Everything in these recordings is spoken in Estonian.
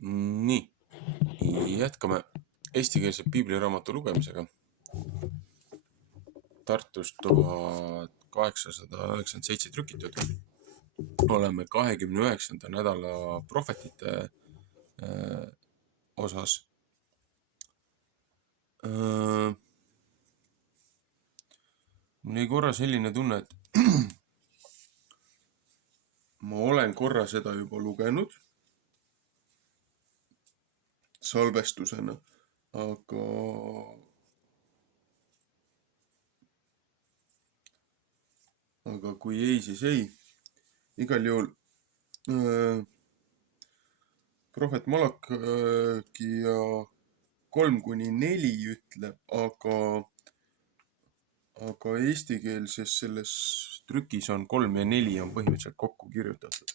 Nii, jätkame eestikeelse piibliraamatu lugemisega. Tartus 1897 trükitud. Oleme 29. nädala prohvetite osas. Mul jäi korra selline tunne, et ma olen korra seda juba lugenud salvestusena, aga kui ei, siis ei. Igal juhul prohvet Malaki 3-4 ütleb, aga eestikeelses selles trükis on 3 ja 4 on põhimõtteliselt kokku kirjutatud.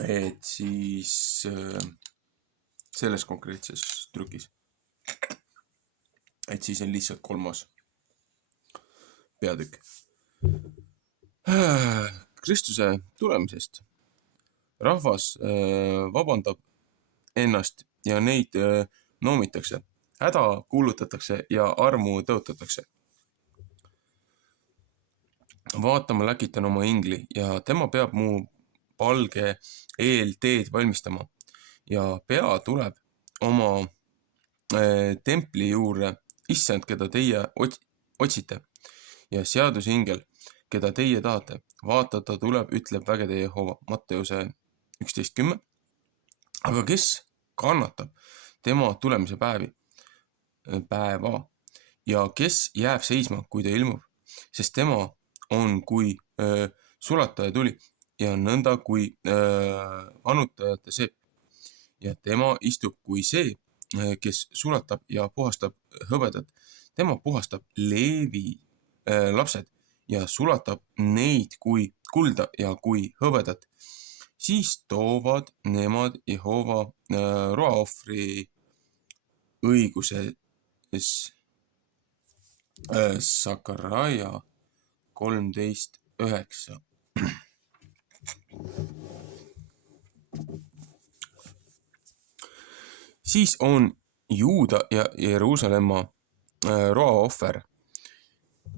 Et siis selles konkreetses trükis. Et siis on lihtsalt 3. peatükk. Kristuse tulemisest. Rahvas vabandab ennast ja neid noomitakse. Häda kuulutatakse ja armu tõotatakse. Vaatama läkitan oma ingli ja tema peab mu palge eel teed valmistama ja pea tuleb oma templi juurde, issand, keda teie otsite ja seadusingel, keda teie tahate. Vaata, ta tuleb, ütleb vägede Jehova. Matteuse 11:10. Aga kes kannatab tema tulemise päeva ja kes jääb seisma, kui ta ilmub, sest tema on kui sulataja tuli ja nõnda kui vanutajate sepp ja tema istub kui see, kes sulatab ja puhastab hõbedat. Tema puhastab Leevi lapsed ja sulatab neid kui kulda ja kui hõbedat. Siis toovad nemad Jehova roaohvri õiguses. Sakaraia 13:9. Siis on Juuda ja Jeruusalemma roaohver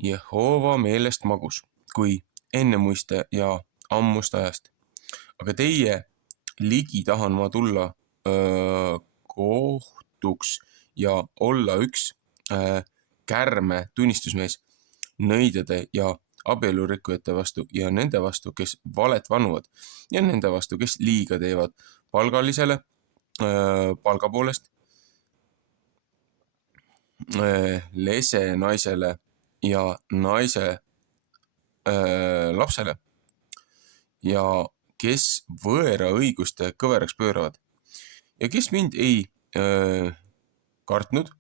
Jehova meelest magus, kui ennemuiste ja ammust ajast. Aga teie ligi tahan ma tulla kohtuks ja olla üks kärme tunnistusmees nõidjate ja abielurikkujate vastu ja nende vastu, kes valet vanuvad ja nende vastu, kes liiga teevad palgalisele palga poolest, lese naisele ja naise lapsele ja kes võõra õiguste kõveraks pööravad ja kes mind ei kartnud,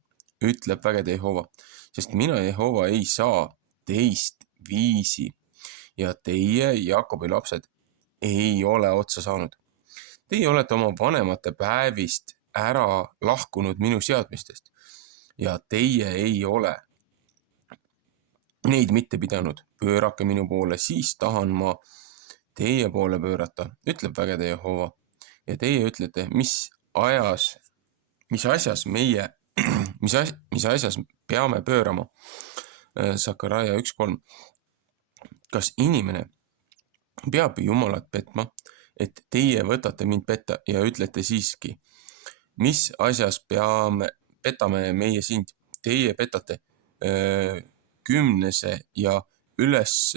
ütleb vägede Jehova, sest mina Jehova ei saa teist viisi ja teie Jaakobi lapsed ei ole otsa saanud. Teie olete oma vanemate päevist ära lahkunud minu seadmistest ja teie ei ole neid mitte pidanud. Pöörake minu poole, siis tahan ma teie poole pöörata, ütleb vägede Jehova. Ja teie ütlete, mis asjas peame pöörama. Sakaraia 1:3. Kas inimene peab Jumalat petma, et teie võtate mind petta ja ütlete siiski, mis asjas petame meie sind? Teie petate 10 ja üles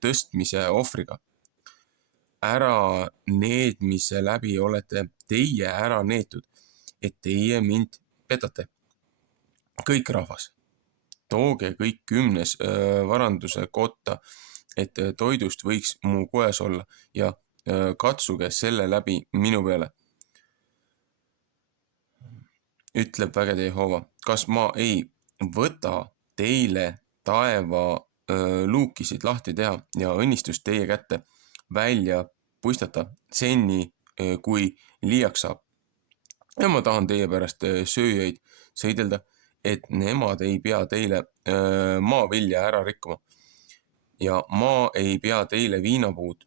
tõstmise ohvriga. Ära needmise läbi olete teie ära neetud, et teie mind petate. Kõik rahvas, tooge kõik 10 varanduse kotta, et toidust võiks mu kojas olla ja katsuge selle läbi minu peale. Ütleb vägede Jehova, kas ma ei võta teile taeva luukisid lahti teha ja õnnistust teie kätte välja puistata seni, kui liiaks saab. Ja ma tahan teie pärast sööjaid sõidelda, et nemad ei pea teile maavilja ära rikkuma ja maa ei pea teile viinapuud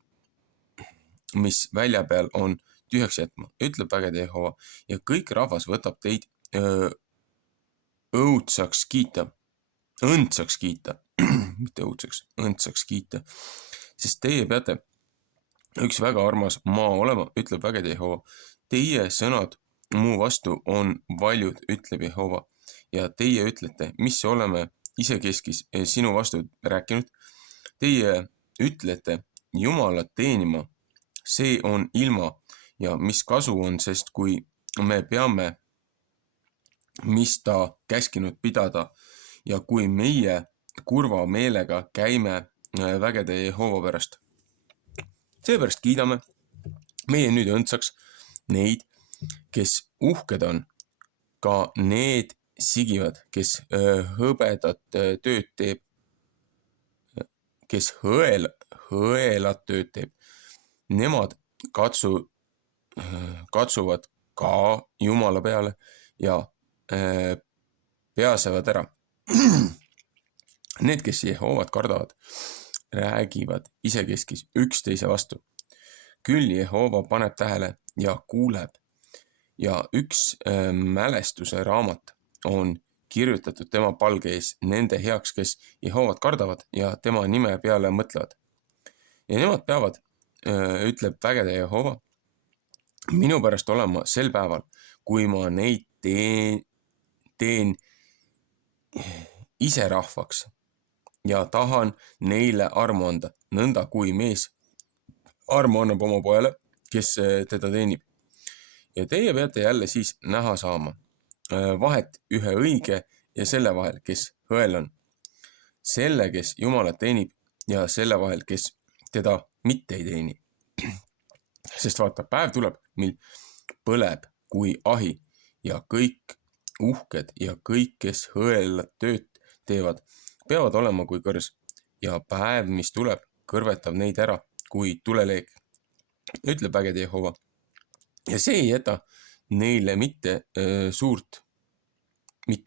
mis välja peal on, tühjaks jätma, ütleb vägede Jehova, ja kõik rahvas võtab teid õndsaks kiita, mitte õudsaks, õndsaks kiita, sest teie peate üks väga armas maa olema, ütleb vägede Jehova. Teie sõnad mu vastu on valjud, ütleb Jehova, ja teie ütlete, mis oleme isekeskis sinu vastu rääkinud. Teie ütlete, Jumalat teenima, see on ilma ja mis kasu on, sest kui me peame, mis ta käskinud pidada ja kui meie kurva meelega käime vägede Jehova pärast. Seepärast kiidame meie nüüd õndsaks neid, kes uhked on, ka need sigivad, kes hõbedat tööd teeb, kes hõelat tööd teeb. Nemad katsuvad ka Jumala peale ja pääsevad ära. Need, kes Jehovat kardavad, räägivad isekeskis üksteise vastu. Küll Jehova paneb tähele ja kuuleb. Ja üks mälestuse raamat on kirjutatud tema palge ees nende heaks, kes Jehovat kardavad ja tema nime peale mõtlevad. Ja nemad peavad, ütleb vägede Jehova, minu pärast olema sel päeval, kui ma neid teen ise rahvaks ja tahan neile armu anda, nõnda kui mees armu annab oma pojale, kes teda teenib. Ja teie peate jälle siis näha saama vahet ühe õige ja selle vahel, kes õel on. Selle, kes Jumalat teenib ja selle vahel, kes teda mitte ei teeni. Sest vaata, päev tuleb, mil põleb kui ahi ja kõik uhked ja kõik, kes õelat tööd teevad, peavad olema kui kõrs. Ja päev, mis tuleb, kõrvetab neid ära kui tuleleek, ütleb vägede Jehova. Ja see ei jäta neile mitte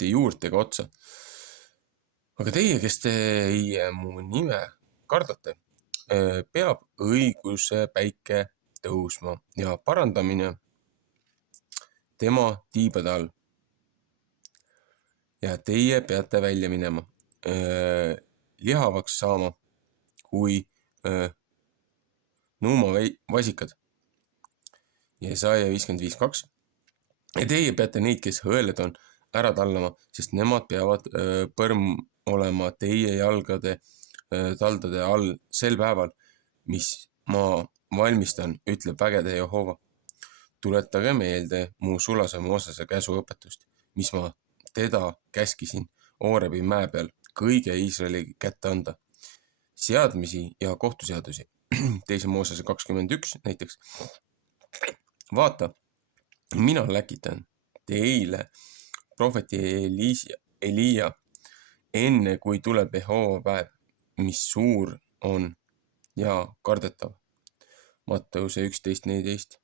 juurt ega otsa. Aga teie, kes teie mu nime kardate, peab õiguse päike tõusma ja parandamine tema tiibade all. Ja teie peate välja minema, lihavaks saama kui nuumavasikad. Jesaja 55:2. Ja teie peate neid, kes õeled on, ära tallama, sest nemad peavad põrm olema teie jalgade taldade all sel päeval, mis ma valmistan, ütleb vägede Jehova. Tuletage meelde mu sulase Moosese käsuõpetust, mis ma teda käskisin Oorebi mäe peal kõige Iisraeli kätte anda. Seadmisi ja kohtuseadusi. 2. Moosese 21 näiteks. Vaata, mina läkitan teile prohveti Elija, enne kui tuleb Jehova päev, mis suur on ja kardetav. Matteuse 11:14.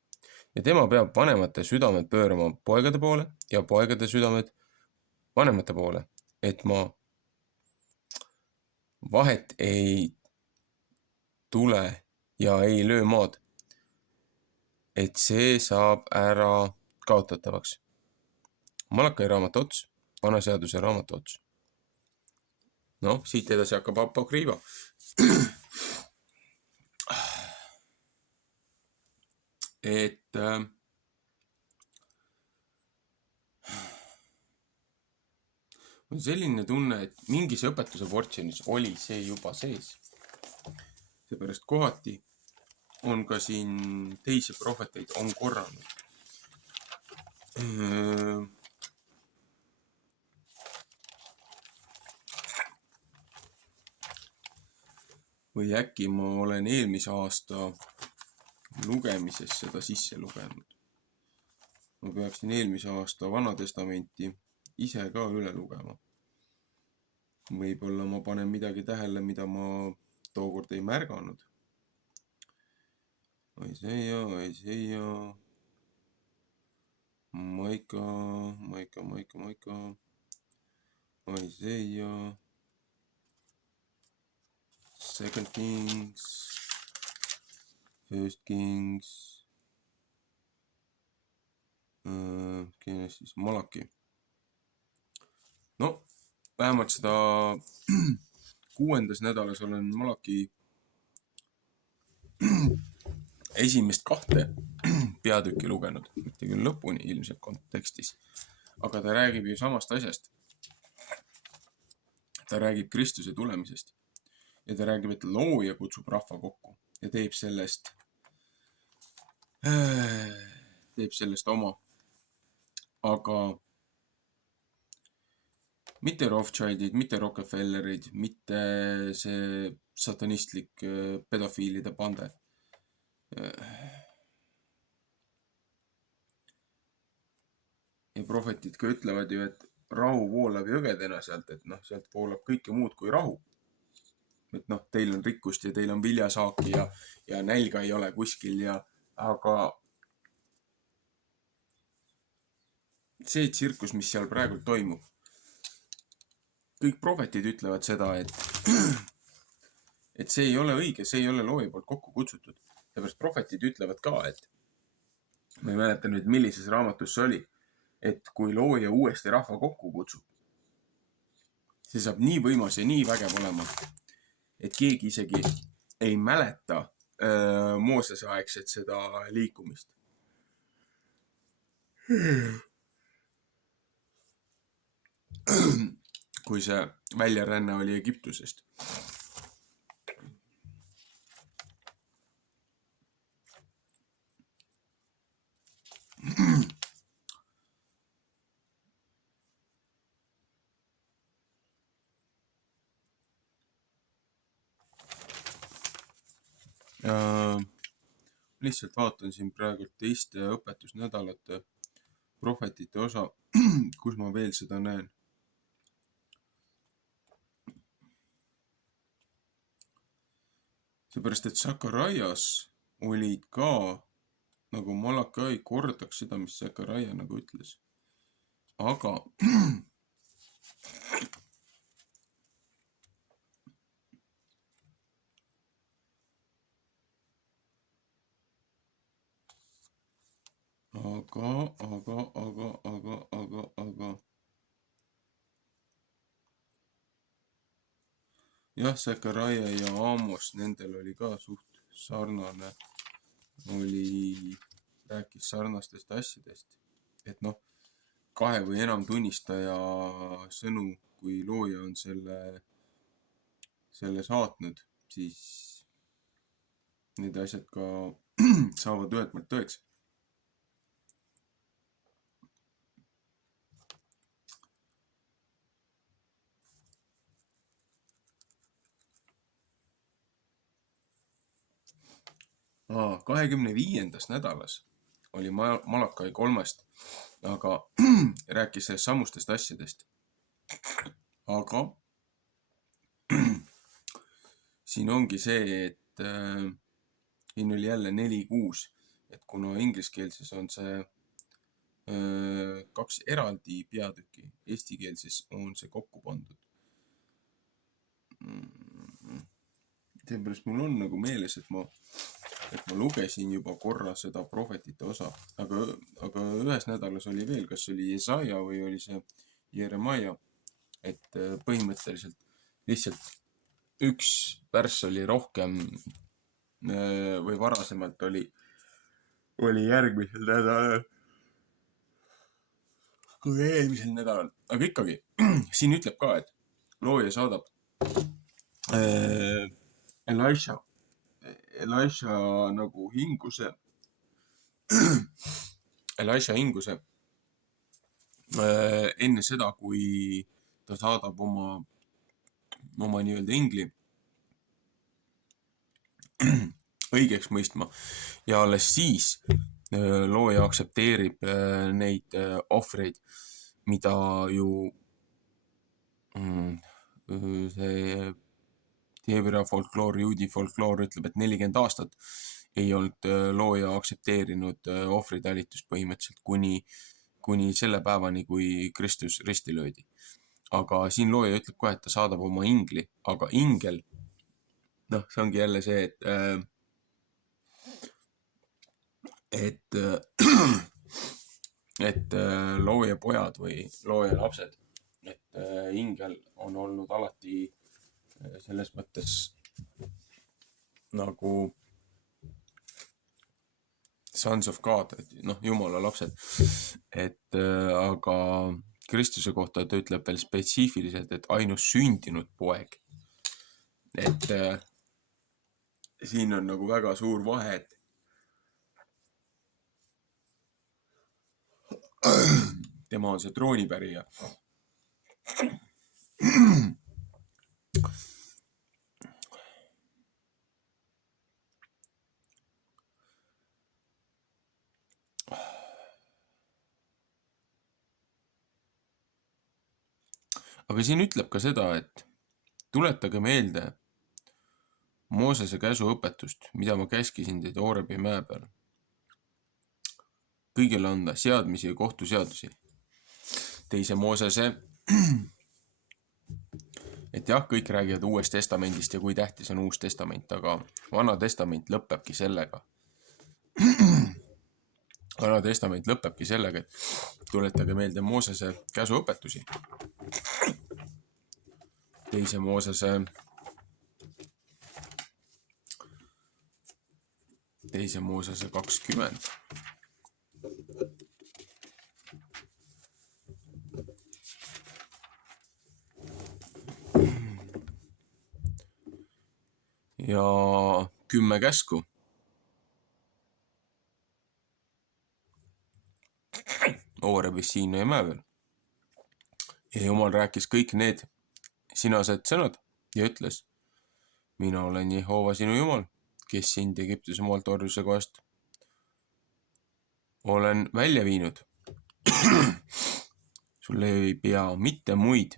Ja tema peab vanemate südamed pöörama poegade poole ja poegade südamed vanemate poole, et ma vahet ei tule ja ei löö maad, et see saab ära kaotatavaks. Malakai raamatu ots, vanaseaduse raamatu ots. No, siit edasi hakkab apokriiva. Et on selline tunne, et mingis õpetuse portsjonis oli see juba sees. Seepärast kohati on ka siin teisi prohveteid on korranud. Või äkki ma olen eelmise aasta lugemises seda sisse lugenud. Ma peaksin eelmise aasta Vanatestamenti ise ka üle lugema. Võib-olla ma panen midagi tähele, mida ma tookord ei märganud. Aiseia, Maika, Aiseia, 2 Kings, First Kings, Genesis, Malaki. No, vähemalt seda 6. nädalas olen Malaki esimest 2 peatükki lugenud, mitte küll lõpuni ilmselt kontekstis, aga ta räägib ju samast asjast. Ta räägib Kristuse tulemisest ja ta räägib, et looja kutsub rahva kokku ja teeb sellest oma. Aga mitte Rothschildid, mitte Rockefellerid, mitte see satanistlik pedofiilide pande. Ja prohvetid ka ütlevad ju, et rahu voolab jõgedena sealt, et noh, sealt voolab kõike muud kui rahu. Et noh, teil on rikkust ja teil on viljasaaki ja nälga ei ole kuskil aga see tsirkus, mis seal praegu toimub, kõik prohvetid ütlevad seda, et see ei ole õige, see ei ole looja poolt kokku kutsutud. Seepärast prohvetid ütlevad ka, et ma ei mäleta nüüd, millises raamatus see oli, et kui looja uuesti rahva kokku kutsub, see saab nii võimas ja nii vägev olema, et keegi isegi ei mäleta Moosese aegset seda liikumist. Kui see väljaränne oli Egiptusest. Lihtsalt vaatan siin praegu teiste õpetusnädalate prohvetite osa, kus ma veel seda näen. Seepärast, et Sakarajas olid ka, nagu Malakai kordaks seda, mis Sakaraja nagu ütles. Aga jah, Sakaraja ja Aamos, nendel oli ka suht sarnane, rääkis sarnastest asjadest, et noh, 2 või enam tunnistaja sõnu, kui looja on selle saatnud, siis need asjad ka saavad ühelt tõeks. Aa, 25. nädalas oli Malakai 3, aga rääkis sellest samustest asjadest. Aga siin ongi see, et siin oli jälle 4-6, et kuna ingliskeelses on see 2 eraldi peatükki, eestikeelses on see kokku pandud. Seepärast mul on nagu meeles, et ma lugesin juba korra seda prohvetite osa, aga ühes nädalas oli veel, kas oli Jesaja või oli see Jeremaia, et põhimõtteliselt lihtsalt üks värss oli rohkem või varasemalt oli järgmisel nädalal kui eelmisel nädalal, aga ikkagi siin ütleb ka, et looja saadab Elisha nagu hinguse enne seda, kui ta saadab oma nii-öelda ingli õigeks mõistma ja alles siis looja aktsepteerib neid ohvreid, mida ju see Hebra folkloor, juudi folkloor ütleb, et 40 aastat ei olnud looja aktsepteerinud ohvritalitust põhimõtteliselt kuni selle päevani, kui Kristus risti löödi. Aga siin looja ütleb kohe, et ta saadab oma ingli, aga ingel, noh, see ongi jälle see, et et, et loojapojad või loojalapsed, et ingel on olnud alati selles mõttes nagu sons of God, et Jumala lapsed, et aga Kristuse kohta ta ütleb veel spetsiifiliselt, et ainus sündinud poeg, et siin on nagu väga suur vahe, et tema on see troonipärija. Aga siin ütleb ka seda, et tuletage meelde Moosese käsu õpetust, mida ma käskisin teid Oorebi mäe peal. Kõigile anda seadmisi ja kohtuseadusi. Teise Moosese, et jah, kõik räägivad Uuest Testamendist ja kui tähtis on Uus Testament, aga Vana Testament lõpebki sellega. Vana Testament lõpebki sellega, et tuletage meelde Moosese käsu õpetusi. Teise Moosese 20. Ja 10 käsku. Oorebis Siinai mäe peal. Ja Jumal rääkis kõik need sinased sõnad ja ütles, mina olen Jehova sinu Jumal, kes sind Egiptuse maalt orjuse kohast olen välja viinud. Sul ei pea mitte muid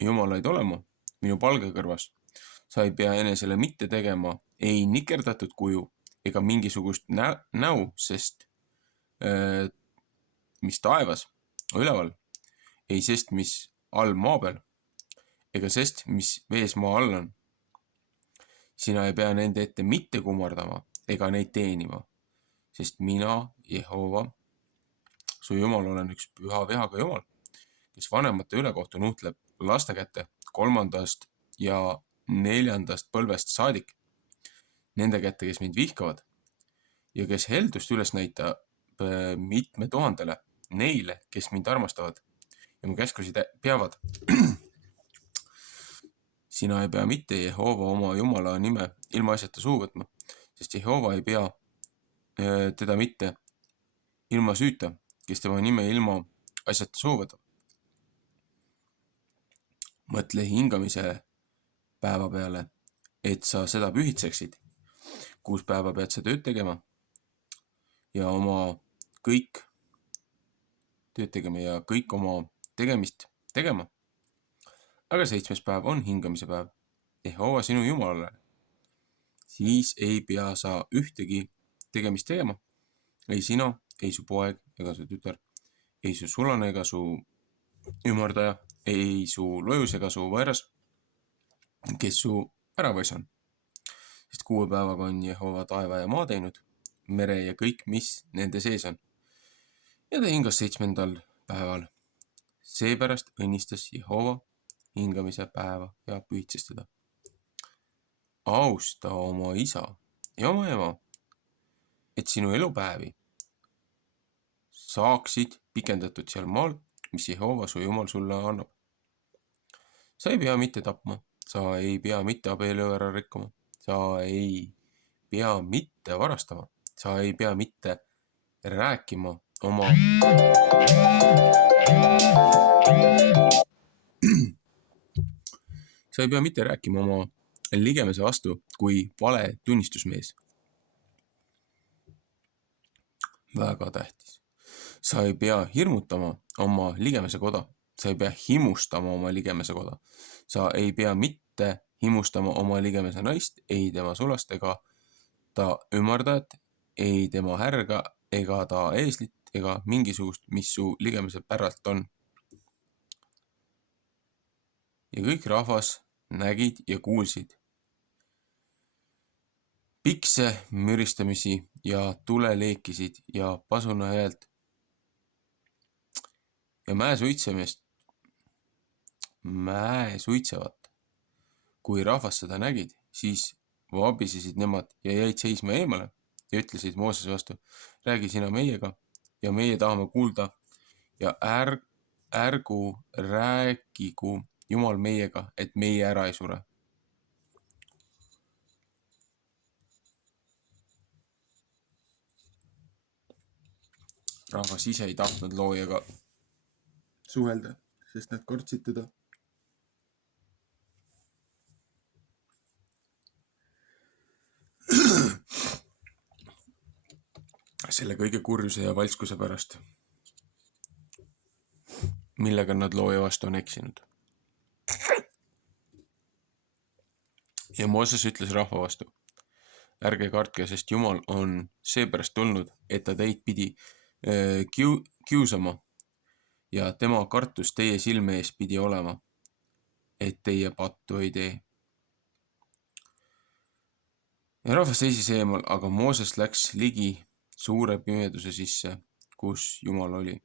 jumalaid olema minu palge kõrvas. Sa ei pea enesele mitte tegema ei nikerdatud kuju ega mingisugust näu, sest mis taevas üleval, ei sest mis all maa peal, ega sest mis vees maa all on. Sina ei pea nende ette mitte kummardama ega neid teenima, sest mina, Jehova, su Jumal, olen üks püha vihaga Jumal, kes vanemate ülekohtu nuhtleb laste kätte 3. ja 4. põlvest saadik, nende kätte, kes mind vihkavad, ja kes heldust üles näitab 1000 neile, kes mind armastavad ja mu käskusi peavad. Sina ei pea mitte Jehova oma Jumala nime ilmaasjata suu võtma, sest Jehova ei pea teda mitte ilma süüta, kes tema nime ilma asjata suu võtab. Mõtle hingamise päeva peale, et sa seda pühitseksid. 6 päeva pead sa tööd tegema ja kõik oma tegemist tegema. Aga 7. päev on hingamise päev, Jehova sinu Jumalale. Siis ei pea sa ühtegi tegemist tegema. Ei sina, ei su poeg ega su tütar, ei su sulane ega su ümardaja, ei su lojus ega su võõras, kes su äravõis on. Sest 6 päevaga on Jehova taeva ja maa teinud, mere ja kõik, mis nende sees on. Ja ta hingas 7. päeval. Seepärast õnnistas Jehova hingamise päeva ja pühitses teda. Austa oma isa ja oma ema, et sinu elupäevi saaksid pikendatud seal maal, mis Jehova su Jumal sulle annab. Sa ei pea mitte tapma, sa ei pea mitte abielu ära rikkuma, sa ei pea mitte varastama, sa ei pea mitte rääkima oma ligemese vastu kui vale tunnistusmees. Väga tähtis. Sa ei pea hirmutama oma ligemese koda. Sa ei pea himustama oma ligemese koda. Sa ei pea mitte himustama oma ligemese naist, ei tema sulast ega ta ümardajat, ei tema härga ega ta eeslit ega mingisugust, mis su ligemese päralt on. Ja kõik rahvas nägid ja kuulsid. pikse müristamisi ja tuleleekisid ja pasuna häält ja mäe suitsevat. Kui rahvas seda nägid, siis vabisesid nemad ja jäid seisma eemale ja ütlesid Moosese vastu, räägi sina meiega ja meie tahame kuulda ja ärgu räägigu Jumal meiega, et meie ära ei sure. Rahvas ise ei tahtnud loojaga suhelda, sest nad kartsid teda. Selle kõige kurjuse ja valskuse pärast, millega nad looja vastu on eksinud. Ja Mooses ütles rahva vastu, ärge kartke, sest Jumal on seepärast tulnud, et ta teid pidi kiusama ja tema kartus teie silme ees pidi olema, et teie pattu ei tee. Ja rahvas seisis eemal, aga Mooses läks ligi suure pimeduse sisse, kus Jumal oli.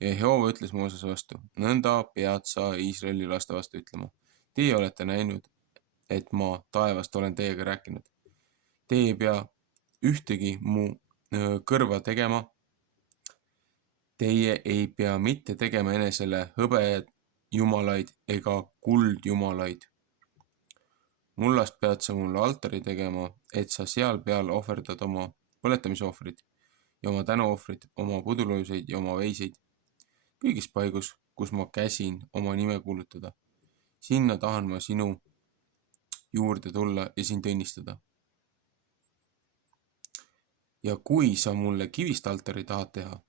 Ja Jehova ütles Moosese vastu, nõnda pead sa Iisraeli laste vastu ütlema. Teie olete näinud, et ma taevast olen teiega rääkinud. Teie ei pea ühtegi mu kõrva tegema. Teie ei pea mitte tegema enesele hõbejumalaid ega kuldjumalaid. Mullast pead sa mulle altari tegema, et sa seal peal ohverdad oma põletamisohvrid ja oma tänuohvrid, oma pudulõuseid ja oma veiseid. Kõigis paigus, kus ma käsin oma nime kuulutada. Sinna tahan ma sinu juurde tulla ja sind õnnistada. Ja kui sa mulle kivist altari tahad teha,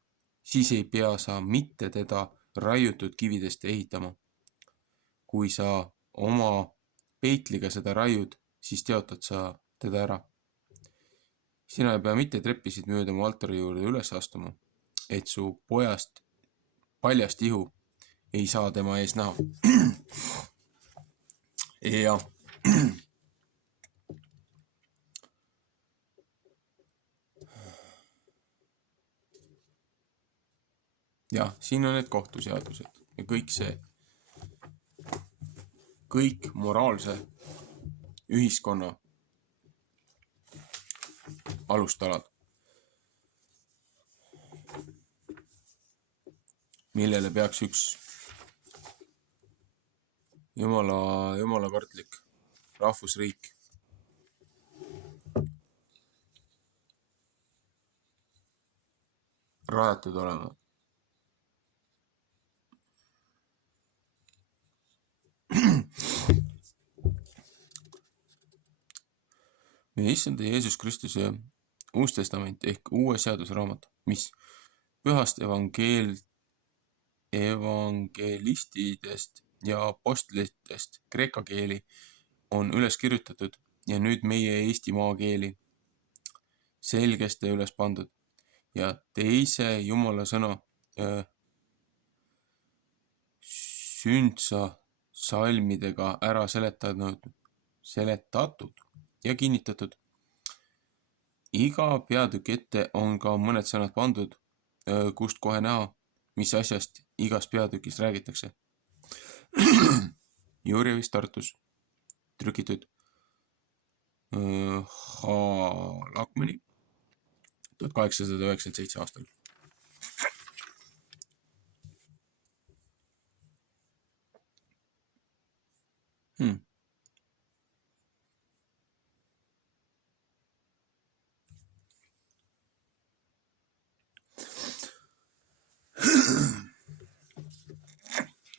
siis ei pea sa mitte teda raiutud kividest ehitama. Kui sa oma peitliga seda raiud, siis teotad sa teda ära. Sina ei pea mitte treppisid mööda mu altari juurde üles astuma, et su pojast paljast ihu ei saa tema ees näha. Ja siin on need kohtuseadused ja kõik moraalse ühiskonna alustalad, millele peaks üks Jumala kartlik rahvusriik rajatud olema. Meie issanda Jeesus Kristuse Uus Testament ehk uue seadusraamat, mis pühast evangelistidest ja apostlitest kreeka keeli on üles kirjutatud ja nüüd meie Eesti maakeeli selgesti üles pandud ja teise Jumala sõna sündsa salmidega ära seletatud ja kinnitatud. Iga peatüki ette on ka mõned sõnad pandud, kust kohe näha, mis asjast igas peatükis räägitakse. Jurjevis Tartus trükitud H. Lakmani 1897 aastal.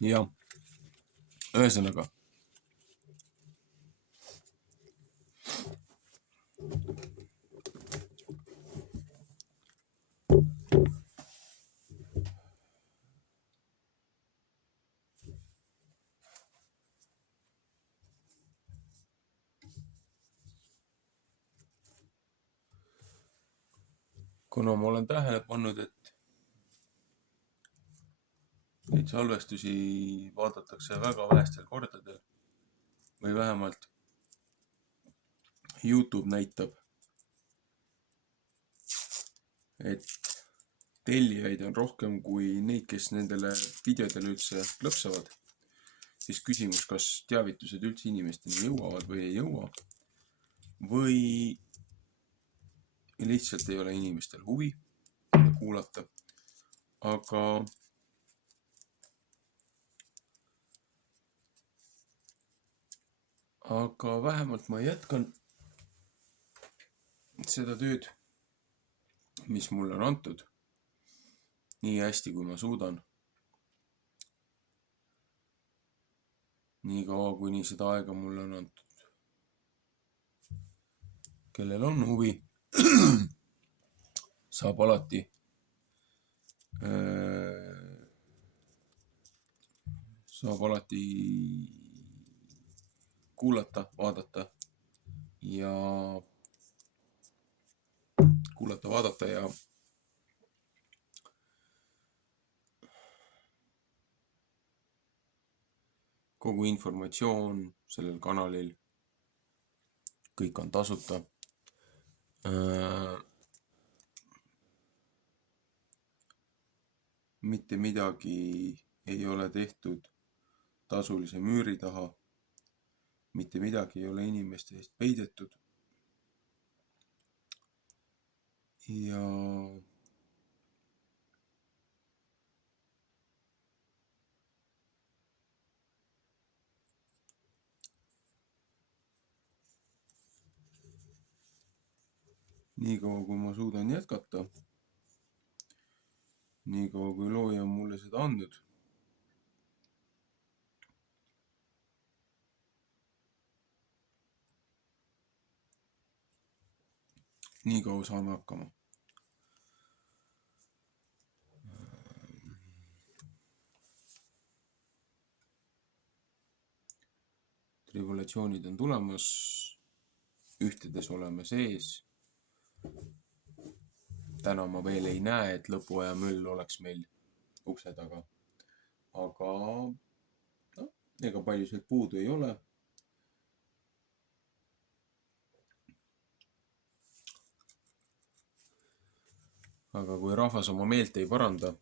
Ja ühesõnaga kuna ma olen tähele pannud, et neid salvestusi vaadatakse väga vähestel kordadel või vähemalt YouTube näitab et tellijaid on rohkem kui neid, kes nendele videodele üldse klõpsavad, siis küsimus, kas teavitused üldse inimesteni jõuavad või ei jõua või lihtsalt ei ole inimestel huvi kuulata. Aga vähemalt ma jätkan seda tööd, mis mulle on antud, nii hästi, kui ma suudan. Nii kaua, kuni seda aega mulle on antud. Kellel on huvi, saab alati kuulata, vaadata ja kogu informatsioon sellel kanalil, kõik on tasuta. Mitte midagi ei ole tehtud tasulise müüri taha. Mitte midagi ei ole inimeste eest peidetud. Ja nii kaua, kui ma suudan jätkata, nii kaua, kui looja on mulle seda andnud, nii kaua saame hakkama. Regulatsioonid on tulemas, ühtedes oleme sees. Täna ma veel ei näe, et lõpuaja möll oleks meil ukse taga. Aga ega palju sealt puudu ei ole. Aga kui rahvas oma meelt ei paranda,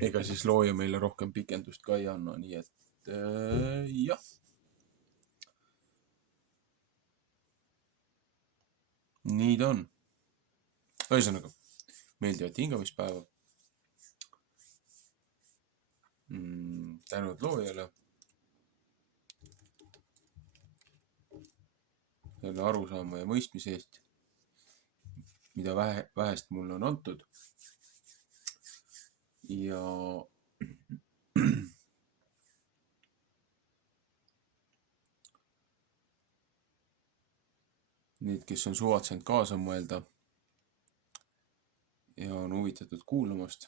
ega siis looja meile rohkem pikendust ka ei anna, nii et jah. Nii ta on. Ühesõnaga, meeldivat hingamispäeva. Tänud loojale selle arusaama ja mõistmise eest, mida vähest mulle on antud. Ja need, kes on suvatsenud kaasa mõelda ja on huvitatud kuulamast,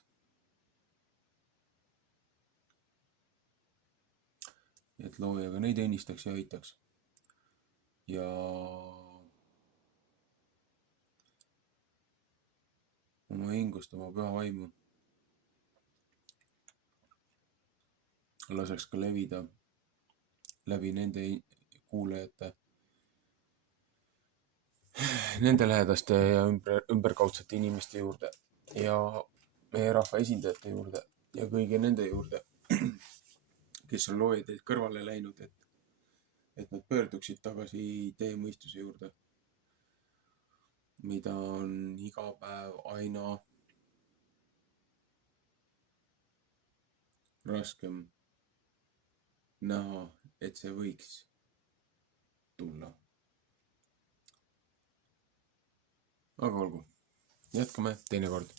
et looja ka neid õnnistaks ja aitaks. Ja oma hingust, oma püha vaimu laseks ka levida läbi nende kuulajate, nende lähedaste ja ümberkaudsete inimeste juurde ja meie rahva esindajate juurde ja kõigi nende juurde, kes on looja teilt kõrvale läinud, et nad pöörduksid tagasi teie mõistuse juurde, mida on iga päev aina raskem näha, et see võiks tulla. Aga olgu, jätkame teinekord.